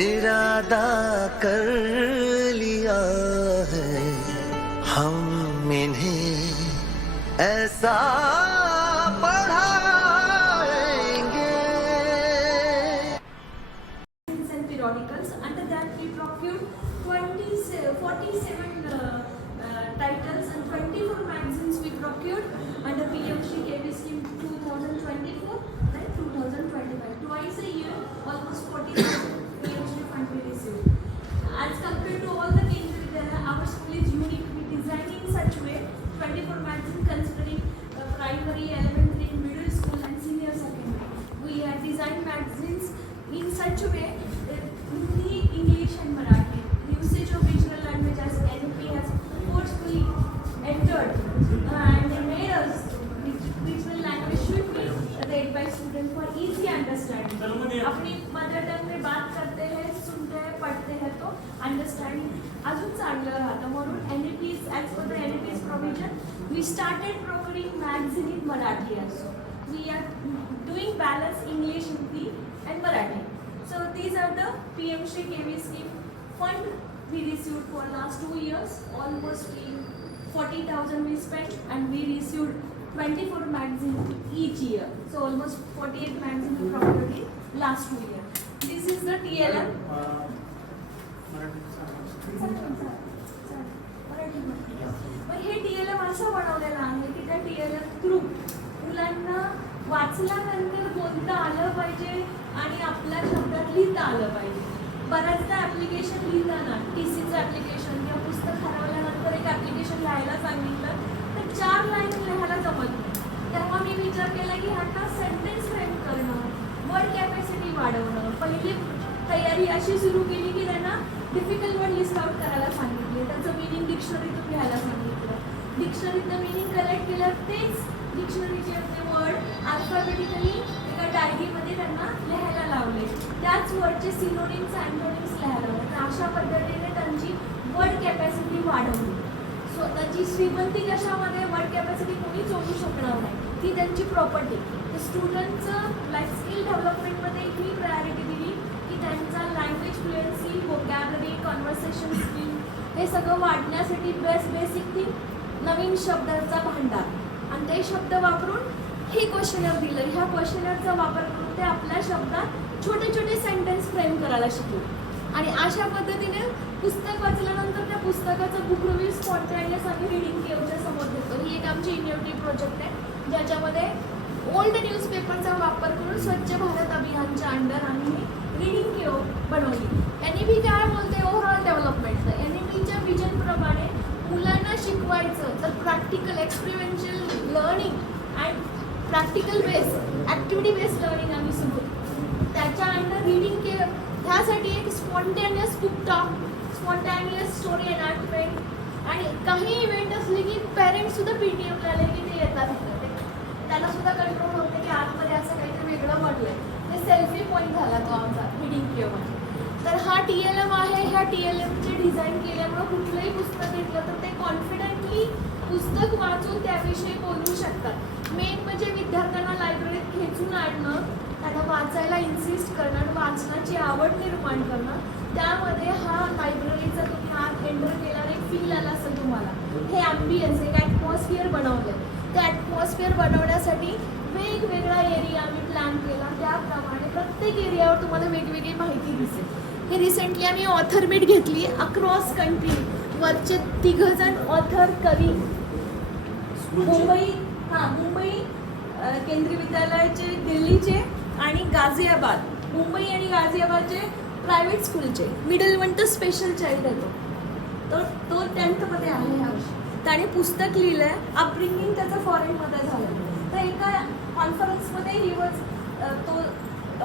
इरादा कर लिया है हम इन्हें ऐसा पढ़ाएंगे. And periodicals. Under that we procured 47 titles and 24 magazines we procured under PM Shri KV scheme 2024 and 2025. Twice a year, almost 40,000 PM Shri fund we received. As compared to all the Kendriya Vidyalaya, our school is unique. We designed in such way 24 magazines considering primary, elementary, middle school and senior secondary. We have designed magazines in such a way Hindi, English and Marathi. The usage of regional language as NP has forcefully entered and made us regional language should be read by students for easy understanding. अपनी mother tongue में बात करते हैं, सुनते हैं, पढ़ते हैं तो अंडरस्टँडिंग अजून चांगलं राहतं. म्हणून NEPs as per the NEPs provision we started procuring magazine in Marathi also. We are doing balance English, Hindi and Marathi. So these are the PM Shri KV scheme fund we received for last 2 years. Almost 40,000 we spent and we received 24 magazines each year. So almost 48 magazines we procured in last 2 years. This is the TLM. पण हे TLM असं बनवलेलं आहे की त्या TLM through मुलांना वाचल्यानंतर बोलता आलं पाहिजे आणि आपल्या शब्दात लिहिता आलं पाहिजे. बऱ्याचदा ॲप्लिकेशन लिहिताना TCचं ॲप्लिकेशन किंवा पुस्तक हरवल्यानंतर एक ॲप्लिकेशन लिहायला सांगितलं तर 4 लाईन लिहायला जमत नाही. तेव्हा मी विचार केला की ह्यांना सेंटेन्स फ्रेम करणं, वर्ड कॅपॅसिटी वाढवणं. पहिली तयारी अशी सुरू केली की त्यांना डिफिकल्ट वर्ड लिस्ट आउट करायला सांगितले, त्याचं मिनिंग डिक्शनरीतून लिहायला सांगितलं. डिक्शनरीतनं मिनिंग कलेक्ट केलं, तेच डिक्शनरीचे आपले वर्ड अल्फाबेटिकली एका डायरीमध्ये त्यांना लिहायला लावले. त्याच वर्डचे सिनोनिम्स अँटोनिम्स लिहायला लावले. अशा पद्धतीने त्यांची वर्ड कॅपॅसिटी वाढवली. स्वतःची श्रीमंती कशामध्ये वर्ड कॅपॅसिटी कोणीच ओढू शकणार नाही, ती त्यांची प्रॉपर्टी. तर स्टुडंटचं लाईफ स्किल डेव्हलपमेंटमध्ये एक मी प्रायोरिटी दिली की त्यांचा language fluency, vocabulary, conversation skill हे सगळं वाढण्यासाठी बेसिक थिंग नवीन शब्दांचा भांडार आणि ते शब्द वापरून हे क्वेश्चनर दिलं. ह्या क्वेश्चनरचा वापर करून ते आपल्या शब्दात छोटे छोटे सेंटेन्स फ्रेम करायला शिकले. आणि अशा पद्धतीने पुस्तक वाचल्यानंतर त्या पुस्तकाचं बुक रिव्ह्यू स्पॉन्टेनियस आम्ही रिडिंग केवच्या समोर देतो. ही एक आमची इनिव्हेटिव्ह प्रोजेक्ट आहे ज्याच्यामध्ये ओल्ड न्यूजपेपरचा वापर करून स्वच्छ भारत अभियानच्या अंडर आम्ही रिडिंग केव बनवली. NEP काय बोलते ओव्हरऑल डेव्हलपमेंट. तर NEPच्या विजनप्रमाणे मुलांना शिकवायचं तर practical experiential learning and practical base activity based learning आम्ही सुरू त्याच्या अंडर रिडिंग केलं. त्यासाठी एक spontaneous book talk, spontaneous story announcement आणि काही इव्हेंट असले की पेरेंट्ससुद्धा PTMला आले की ते येतात. त्यांना सुद्धा कंट्रोल होते की आतमध्ये असं काहीतरी वेगळं म्हटलं. ते सेल्फी पॉईंट झाला तो आमचा रिडिंग केवमध्ये. तर हा TLM आहे. ह्या TLMचे डिझाईन केल्यामुळं कुठलंही पुस्तक घेतलं तर ते कॉन्फिडेंटली पुस्तक वाचून त्याविषयी बोलू शकतात. मेन म्हणजे विद्यार्थ्यांना लायब्ररीत खेचून आणणं, त्यांना वाचायला इन्सिस्ट करणं, वाचनाची आवड निर्माण करणं. त्यामध्ये हा लायब्ररीचा तुम्ही आत एंटर केल्यावर एक फील आला असेल तुम्हाला. हे ॲम्बियन्स एक ॲटमॉस्फिअर बनवलं. ते ॲटमॉस्फिअर बनवण्यासाठी वेगवेगळा एरिया आम्ही प्लॅन केला. त्याप्रमाणे प्रत्येक एरियावर तुम्हाला वेगवेगळी माहिती दिसेल. हे रिसेंटली आम्ही ऑथर मीट घेतली अक्रॉस कंट्री. वरचे 3 जण ऑथर कवी मुंबई केंद्रीय विद्यालयाचे, दिल्लीचे आणि गाझियाबाद. मुंबई आणि गाझियाबादचे प्रायव्हेट स्कूलचे. मिडल वन तर स्पेशल चाइल्ड येतो. तर तो 10th आहे ह्या वर्षी. त्याने पुस्तक लिहिलं आहे. अपब्रिंगिंग त्याचं फॉरेनमध्ये झालं. तर एका कॉन्फरन्समध्ये तो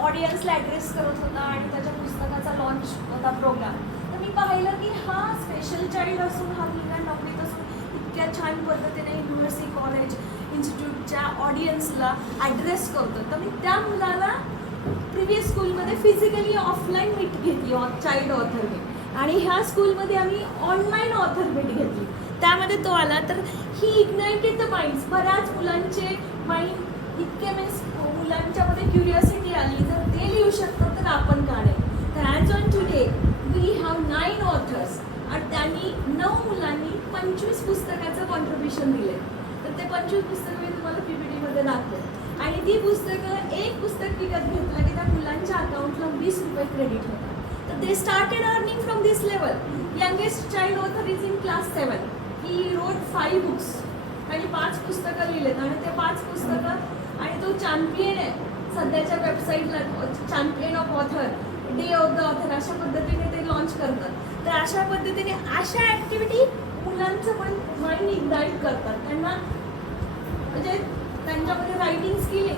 ऑडियन्सला ॲड्रेस करत होता आणि त्याच्या पुस्तकाचा लॉन्च होता प्रोग्राम. तर मी पाहिलं की हा स्पेशल चाइल्ड असून हा मुलगा 9वीत असून इतक्या छान पद्धतीने युनिव्हर्सिटी कॉलेज इन्स्टिट्यूटच्या ऑडियन्सला ॲड्रेस करतो. तर मी त्या मुलाला प्रिव्हियस स्कूलमध्ये फिजिकली ऑफलाईन मीट घेतली चाइल्ड ऑथर मीट आणि ह्या स्कूलमध्ये आम्ही ऑनलाईन ऑथर मीट घेतली. त्यामध्ये तो आला. तर ही इग्नाइटेड द माइंड्स. बऱ्याच मुलांचे माइंड इतके मीन्स मुलांच्यामध्ये क्युरिओसिटी आली. जर ते लिहू 9 मुलांनी 25 पुस्तकाचं कॉन्ट्रीब्युशन दिले. तर ते 25 पुस्तकं मी तुम्हाला PPT मध्ये दाखवते. आणि ती पुस्तकं एक पुस्तक विकत घेतलं की त्या मुलांच्या अकाउंटला 20 रुपये क्रेडिट होतात. तर they started earning from this level. Youngest child author is in class 7. He road 5 books आणि 5 पुस्तकं लिहिलेत आणि ते 5 पुस्तकं आणि तो चॅम्पियन आहे सध्याच्या वेबसाईटला, champion of author, day of the author अशा पद्धतीने ते लॉन्च करतात. तर अशा पद्धतीने अशा ॲक्टिव्हिटी मुलांचं पण माइंड इग्नाईट करतात. त्यांना म्हणजे त्यांच्यामध्ये रायटिंग स्किल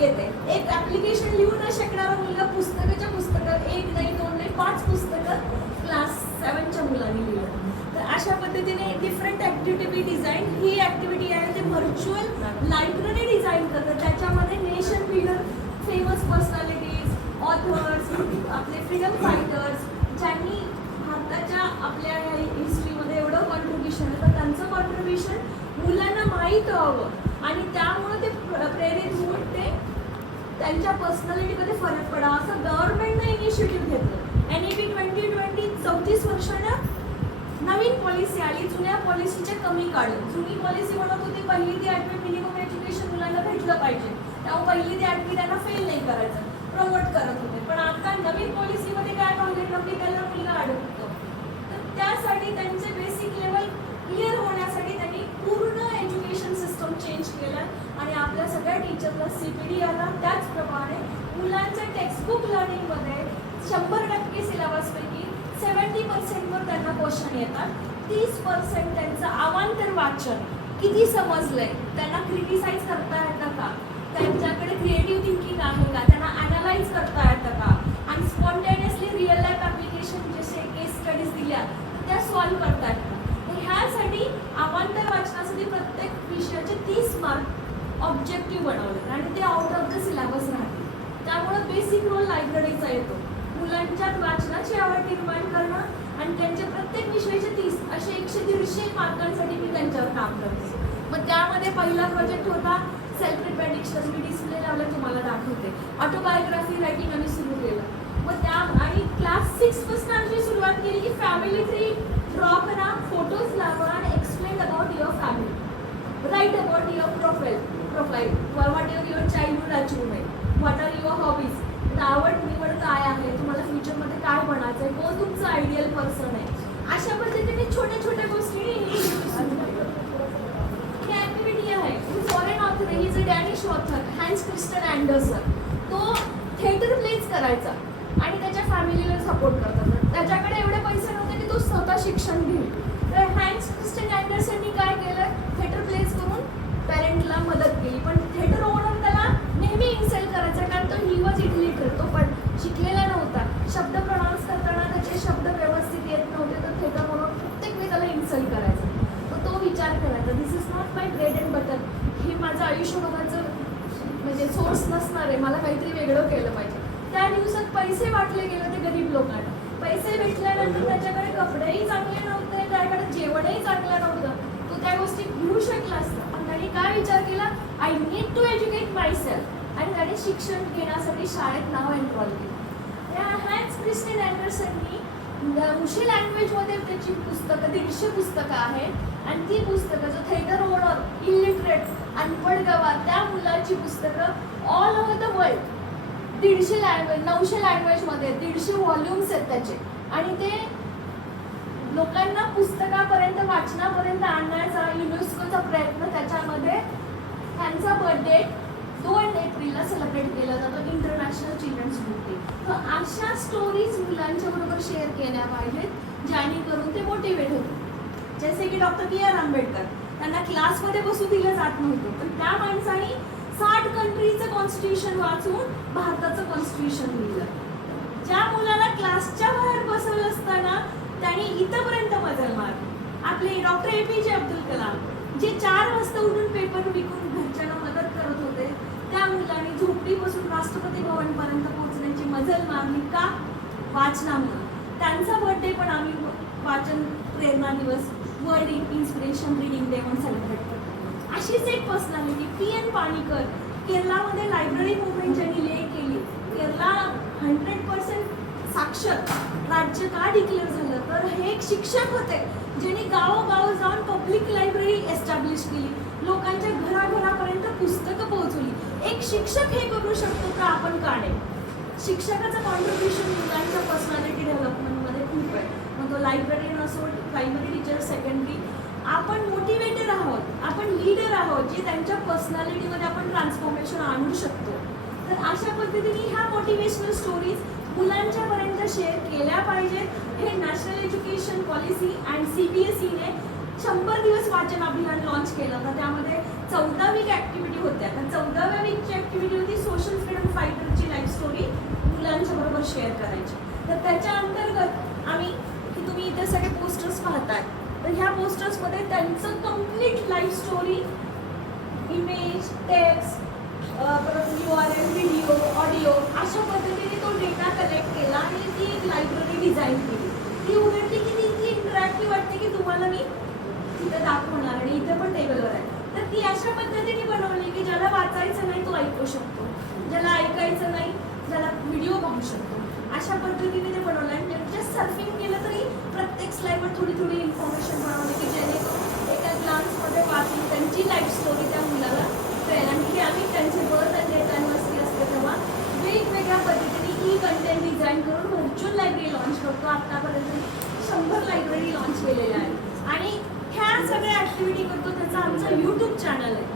येते. एक ॲप्लिकेशन लिहू न शकणारा मुलगा पुस्तकाच्या पुस्तकात 1 नाही 2 नाही 5 पुस्तकं क्लास 7च्या मुलांनी लिहिलं. तर अशा पद्धतीने डिफरंट ॲक्टिव्हिटी डिझाईन ही ॲक्टिव्हिटी आहे ते व्हर्च्युअल लायब्ररी डिझाईन करतात. त्याच्यामध्ये nation builder, famous personalities, authors, आपले फ्रीडम फायटर्स ज्यांनी भारताच्या आपल्या हिस्ट्रीमध्ये एवढं कॉन्ट्रीब्युशन आहे तर त्यांचं कॉन्ट्रीब्युशन मुलांना माहीत व्हावं आणि त्यामुळे ते प्रेरित होऊन ते त्यांच्या पर्सनॅलिटीमध्ये फरक पडा असं गव्हर्नमेंटनं इनिशिएटिव्ह घेतलं. NEP 2020 34 वर्षानं नवीन पॉलिसी आली. जुन्या पॉलिसीचे कमी काढून जुनी पॉलिसी म्हणत होती 1ली ते 8वी मिनिमम एज्युकेशन मुलांना भेटलं पाहिजे, त्यामुळे 1ली ते 8वी त्यांना फेल नाही करायचं, प्रमोट करत होते. पण आता नवीन पॉलिसीमध्ये काय पाहिजे नववीला मुलगा अडकतो. तर त्यासाठी त्यांचे बेसिक लेवल क्लिअर होण्यासाठी त्यांनी पूर्ण एज्युकेशन सिस्टम चेंज केलं आणि आपल्या सगळ्या टीचरला CPD आला. त्याचप्रमाणे मुलांच्या टेक्स्टबुक लर्निंगमध्ये 100% सिलेबसपैकी 70% वर त्यांना क्वेश्चन येतात. 30% त्यांचं अवांतर वाचन किती समजलंय, त्यांना क्रिटिसाइज करता येतं का, त्यांच्याकडे क्रिएटिव्ह थिंकिंग आहे का, त्यांना अनालाइज करता येतं का आणि स्पॉन्टेनियसली रिअल लाईफ ॲप्लिकेशन जसे केस स्टडीज दिल्या त्या सॉल्व्ह करता येतात. ह्यासाठी अवांतर वाचनासाठी प्रत्येक विषयाचे 30 मार्क ऑब्जेक्टिव्ह बनवले आणि ते आउट ऑफ द सिलेबस राहते. त्यामुळे बेसिक रोल लायब्ररीचा येतो. मुलांच्यात वाचनाची आवड निर्माण करणं आणि त्यांच्या प्रत्येक विषयाचे 30 असे 100-150 मार्कांसाठी मी त्यांच्यावर काम करते. मग त्यामध्ये पहिला प्रोजेक्ट होता सेल्फ प्रिपेअर्ड डिक्शनरी. मी डिस्प्ले लावला तुम्हाला दाखवते. ऑटोबायोग्राफी रायटिंग आम्ही सुरू केलं. मग त्या आणि क्लास 6 पासून आमची सुरुवात केली की फॅमिली ट्री ड्रॉ करा, फोटोज लावा आणि explain about your family. Write about your profile, what your childhood achievement, what are your hobbies, आवड निवड काय आहे, तुम्हाला फ्युचरमध्ये काय बनायचं आहे, कोण तुमचं आयडियल पर्सन आहे. अशा पद्धतीने छोट्या छोट्या गोष्टी ही ॲक्टिव्हिटी आहे. Foreign author he is a Danish author Hans Christian Andersen. तो थिएटर प्लेज करायचा आणि त्याच्या फॅमिलीला सपोर्ट करतात. त्याच्याकडे एवढे पैसे नव्हते की तो स्वतः शिक्षण घेईल. तर हॅन्स क्रिस्टन अँडरसननी काय केलं, थिएटर प्लेज करून पॅरेंटला मदत केली. पण थिएटर ओनर त्याला नेहमी इन्सल्ट करायचा कारण तो ही वॉज इलिटरेट, तो पण शिकलेला नव्हता. शब्द प्रोनाऊन्स करताना त्याचे शब्द व्यवस्थित येत नव्हते तर थिएटर ओनर प्रत्येक वेळी त्याला इन्सल्ट करायचा. तर तो विचार करायचा this is not my bread and butter, हे माझं आयुष्यभराचं म्हणजे सोर्स नसणार आहे, मला काहीतरी वेगळं केलं पाहिजे. त्या दिवसात पैसे वाटले गेले ते गरीब लोकांना. पैसे भेटल्यानंतर त्याच्याकडे कपडेही चांगले नव्हते, त्याच्याकडे जेवणही चांगलं नव्हतं. तो त्या गोष्टी घेऊ शकला असता. पण त्याने काय विचार केला, I need to educate myself, आणि त्याने शिक्षण घेण्यासाठी शाळेत नाव एनरोल केलं. त्या हॅन्स क्रिस्टन अँडरसननी मुशी लँग्वेजमध्ये त्याची पुस्तकं 150 पुस्तकं आहेत आणि ती पुस्तकं जो थिएटर ओनर इलिटरेट अनपढ गवार त्या मुलाची पुस्तकं all over the world 150 language 900 लँग्वेजमध्ये 150 व्हॉल्युम्स आहेत त्याचे. आणि ते लोकांना पुस्तकापर्यंत वाचनापर्यंत आणण्याचा युनेस्कोचा प्रयत्न त्याच्यामध्ये त्यांचा बर्थडे 2 एप्रिलला सेलिब्रेट केला जातो, इंटरनॅशनल चिल्ड्रन्स बुक डे. तर अशा स्टोरीज मुलांच्या बरोबर शेअर केल्या पाहिजेत जेणेकरून ते मोटिवेट होते. जसे की डॉक्टर B.R. आंबेडकर, त्यांना क्लासमध्ये बसू दिलं जात नव्हतं पण त्या माणसाने 60 कंट्रीचं कॉन्स्टिट्यूशन वाचून भारताचं कॉन्स्टिट्यूशन लिहिलं. ज्या मुलाला क्लासच्या बाहेर बसवलं असताना त्यांनी इथंपर्यंत मजल मारली. आपले डॉक्टर APJ अब्दुल कलाम जे 4 वाजता उठून पेपर विकून घरच्यांना मदत करत होते, त्या मुलांनी झोपडीपासून राष्ट्रपती भवनपर्यंत पोहोचण्याची मजल मारली का, वाचनामुळे. त्यांचा बर्थडे पण आम्ही वाचन प्रेरणा दिवस वर्ल्ड इन्स्पिरेशन रीडिंग डे म्हणून सेलिब्रेट करतो. अशीच एक personality P.N. Panikkar, केरळामध्ये library movement ज्यांनी केली. केरळा 100% साक्षर राज्य का डिक्लेअर झालं तर हे एक शिक्षक होते ज्यांनी गावोगाव जाऊन पब्लिक लायब्ररी एस्टॅब्लिश केली, लोकांच्या घराघरापर्यंत पुस्तकं पोहोचवली. एक शिक्षक हे करू शकतो का, आपण का नाही? शिक्षकाचं कॉन्ट्रीब्युशन मुलांच्या पर्सनॅलिटी डेव्हलपमेंटमध्ये खूप आहे. मग तो लायब्ररीयन असो, प्रायमरी टीचर, सेकंडरी, आपण मोटिवेटेड आहोत, आपण लीडर आहोत, जे त्यांच्या पर्सनॅलिटीमध्ये आपण ट्रान्सफॉर्मेशन आणू शकतो. तर अशा पद्धतीने ह्या मोटिवेशनल स्टोरीज मुलांच्यापर्यंत शेअर केल्या पाहिजेत. हे नॅशनल एज्युकेशन पॉलिसी अँड CBSEने 100 दिवस वाचन अभियान लॉन्च केलं होतं. त्यामध्ये 14 वीक ॲक्टिव्हिटी होत्या. तर 14व्या वीकची ॲक्टिव्हिटी होती सोशल फ्रीडम फायटरची लाईफ स्टोरी मुलांच्या बरोबर शेअर करायची. तर त्याच्या अंतर्गत आम्ही, की तुम्ही इथे सगळे पोस्टर्स पाहताय, तर ह्या पोस्टर्समध्ये त्यांचं complete life story, image, text, परत URL, व्हिडिओ, ऑडिओ, अशा पद्धतीने तो डेटा कलेक्ट केला आणि ती एक लायब्ररी डिझाईन केली. ती उघडली की ती इतकी इंटरॅक्टिव्ह वाटते की तुम्हाला मी तिथे दाखवणार आणि इथे पण टेबलवर आहे. तर ती अशा पद्धतीने बनवली की ज्याला वाचायचं नाही तो ऐकू शकतो, ज्याला ऐकायचं नाही ज्याला व्हिडिओ पाहू शकतो. अशा पद्धतीने ते बनवलं आणि जस्ट सर्फिंग केलं तरी प्रत्येक स्लाईडवर थोडी थोडी इन्फॉर्मेशन बनवली की जेणेकरून एका ग्लान्समध्ये वाचून त्यांची लाईफ स्टोरी त्या मुलाला कळेल. आणि की आम्ही त्यांचे बर्थ अँड डेट अॅनिव्हर्सरी असते तेव्हा वेगवेगळ्या पद्धतीने कंटेंट डिझाईन करून व्हर्च्युअल लायब्ररी लॉन्च करतो. आत्तापर्यंत 100 लायब्ररी लॉन्च केलेल्या आहेत आणि ह्या सगळ्या ॲक्टिव्हिटी करतो. त्याचा आमचा YouTube चॅनल आहे.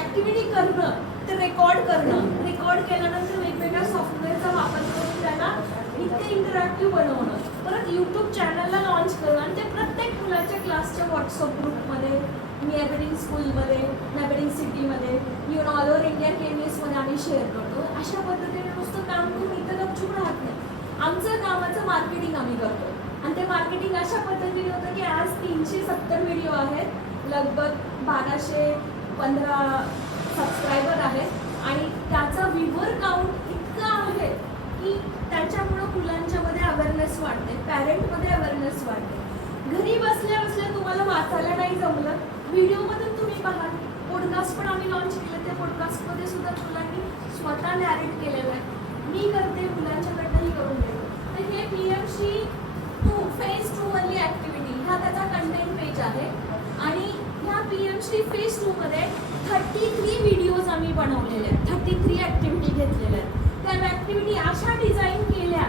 ॲक्टिव्हिटी करणं, ते रेकॉर्ड करणं, रेकॉर्ड केल्यानंतर वेगवेगळ्या सॉफ्टवेअरचा वापर करून त्याला इतके इंटरॅक्टिव्ह बनवणं, परत YouTube चॅनलला लॉन्च करणं आणि ते प्रत्येक मुलाच्या क्लासच्या व्हॉट्सअप ग्रुपमध्ये, नेबरिंग स्कूलमध्ये, नेबरिंग सिटीमध्ये, इव्हन ऑल ओव्हर इंडिया KVSमध्ये आम्ही शेअर करतो. अशा पद्धतीने नुसतं काम करून इथं गपचूप राहत नाही. आमचं कामाचं मार्केटिंग आम्ही करतो आणि ते मार्केटिंग अशा पद्धतीने होतं की आज 370 व्हिडिओ आहेत, लगभग 1215 सबस्क्रायबर आहेत आणि त्याचा व्ह्यूवर काउंट इतका आहे की त्याच्यामुळं मुलांच्यामध्ये अवेअरनेस वाढते, पॅरेंटमध्ये अवेअरनेस वाढते. घरी बसल्या बसल्या तुम्हाला वाचायला नाही जमलं, व्हिडिओमधून तुम्ही पहा. पॉडकास्ट पण आम्ही लॉन्च केले, त्या पॉडकास्टमध्ये सुद्धा मुलांनी स्वतः नॅरेट केलेलं आहे. मी करते, मुलांच्याकडनंही करून देतो. तर हे PMC 2 फेज 2 मधली ॲक्टिव्हिटी, हा त्याचा कंटेंट पेज आहे आणि ह्या PMC फेज 2 मध्ये 33 व्हिडिओज आम्ही बनवलेले आहेत, 33 ॲक्टिव्हिटी घेतलेल्या आहेत. त्या ॲक्टिव्हिटी अशा डिझाईन केल्या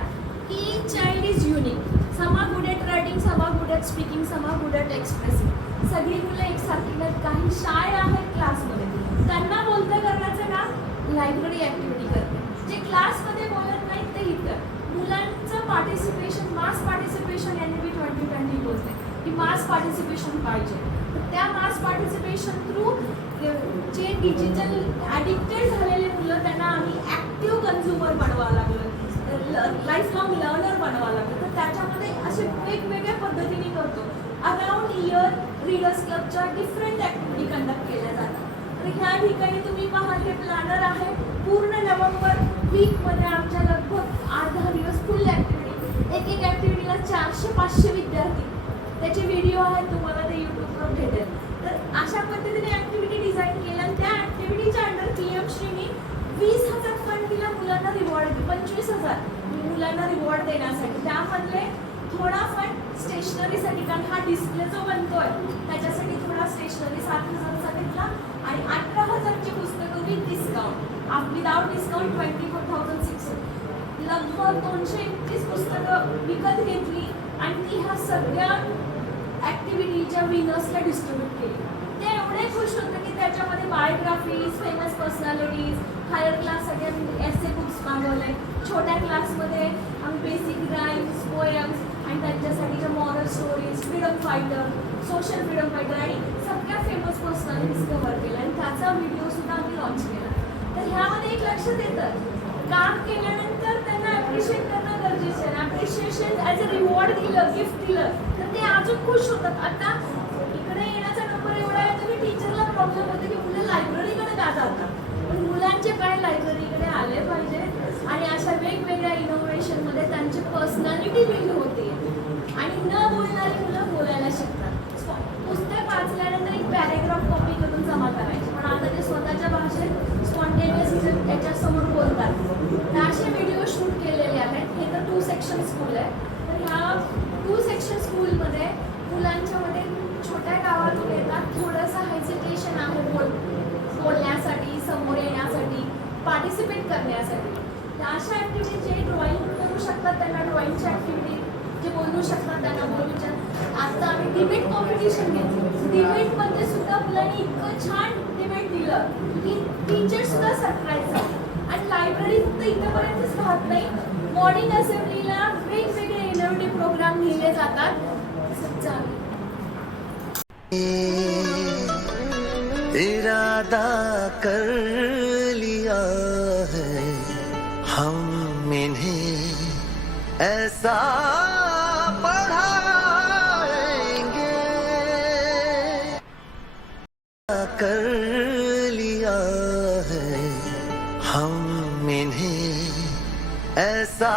की child is unique. Some are good at writing, some are good at speaking, some are good at expressing. सगळी मुलं एकसारखी नाहीत, काही शाय आहेत क्लासमध्ये, त्यांना बोलतं करण्याचं काम लायब्ररी ॲक्टिव्हिटी करते. जे क्लासमध्ये बोलत नाहीत ते इथं मुलांचं पार्टिसिपेशन, मास पार्टिसिपेशन यांनी मी 2020 बोलते की मास पार्टिसिपेशन पाहिजे. त्या मास पार्टिसिपेशन थ्रू जे डिजिटल ॲडिक्टेड झालेले मुलं त्यांना आम्ही ॲक्टिव्ह कन्झ्युमर बनवावं लागलं, लाईफ लॉंग लर्नर बनवावं लागलं. तर त्याच्यामध्ये असे वेगवेगळ्या पद्धतीने करतो. अराउंड इयर रीडर्स क्लबच्या डिफरंट ॲक्टिव्हिटी कंडक्ट केल्या जातात. तर ह्या ठिकाणी तुम्ही पहा, हे प्लॅनर आहे. पूर्ण नोव्हेंबर वीकमध्ये आमच्या लगभग 8-10 दिवस फुल ॲक्टिव्हिटी, एक ॲक्टिव्हिटीला 400-500 विद्यार्थी, त्याचे व्हिडिओ आहेत, तुम्हाला ते यूट्यूबवर भेटेल. तर अशा पद्धतीने ॲक्टिव्हिटी डिझाईन केल्या आणि त्या ॲक्टिव्हिटीच्या अंडर PMCने 20,000 फंड दिला मुलांना रिवॉर्ड, 25,000 मुलांना रिवॉर्ड देण्यासाठी. त्यामधले थोडा फंड स्टेशनरीसाठी, कारण हा डिस्प्ले जो बनतोय त्याच्यासाठी थोडा स्टेशनरी 7,000चा घेतला आणि 18,000ची पुस्तकं विथ डिस्काउंट, विदाउट डिस्काउंट 24,600, लगभग 231 पुस्तकं विकत घेतली आणि ती ह्या सगळ्या ॲक्टिव्हिटीच्या विनर्सला डिस्ट्रीब्यूट केली. ते एवढे खुश होते की त्याच्यामध्ये biographies, famous personalities, higher class सगळ्या एसे बुक्स मागवले. छोट्या क्लासमध्ये आम्ही बेसिक राईम्स, पोएम्स आणि त्यांच्यासाठीच्या moral stories, freedom fighter, social freedom fighter आणि सगळ्या फेमस पर्सनॅलिटीज कव्हर केल्या आणि त्याचा व्हिडिओसुद्धा आम्ही लॉन्च केला. तर ह्यामध्ये एक लक्षात येतं, काम केल्यानंतर त्यांना ॲप्रिशिएट करणं गरजेचं आहे. ॲप्रिशिएशन ॲज अ रिवॉर्ड दिलं, गिफ्ट दिलं तर ते अजून खुश होतात. आता इकडे येण्याचा नंबर एवढा आहे तर टीचरला प्रॉब्लेम होते की मुलं लायब्ररीकडे का जातात, पण मुलांचे काय लायब्ररीकडे आले पाहिजे आणि अशा वेगवेगळ्या इनोव्हेशनमध्ये त्यांची पर्सनॅलिटी बिल्ड होते आणि न बोलणारी मुलं बोलायला शिकतात. पुस्तक वाचल्यानंतर एक पॅरेग्राफ कॉपी करून जमा करायची, पण आता ते स्वतःच्या भाषेत स्पॉन्टेनियस त्याच्यासमोर बोलतात. तर असे व्हिडिओ शूट केलेले आहेत. हे तर 2 सेक्शन स्कूल आहे. तर ह्या 2 सेक्शन स्कूलमध्ये मुलांच्यामध्ये त्यांना ड्रॉइंगच्या ॲक्टिव्हिटी जे बोलू शकतात त्यांना बोलूच्या. आता आम्ही डिबेट कॉम्पिटिशन घेतली. डिबेटमध्ये सुद्धा मुलांनी इतकं छान डिबेट दिलं की टीचर सुद्धा सरप्राईज झाले. आणि लायब्ररी फक्त इथंपर्यंतच राहत नाही, मॉर्निंग असेंब्लीला वेगवेगळे इनोव्हेटिव्ह प्रोग्राम लिहिले जातात. चालेल. इरादा कर लिया है हम इन्हें ऐसा पढ़ाएंगे, कर लिया है हम इन्हें ऐसा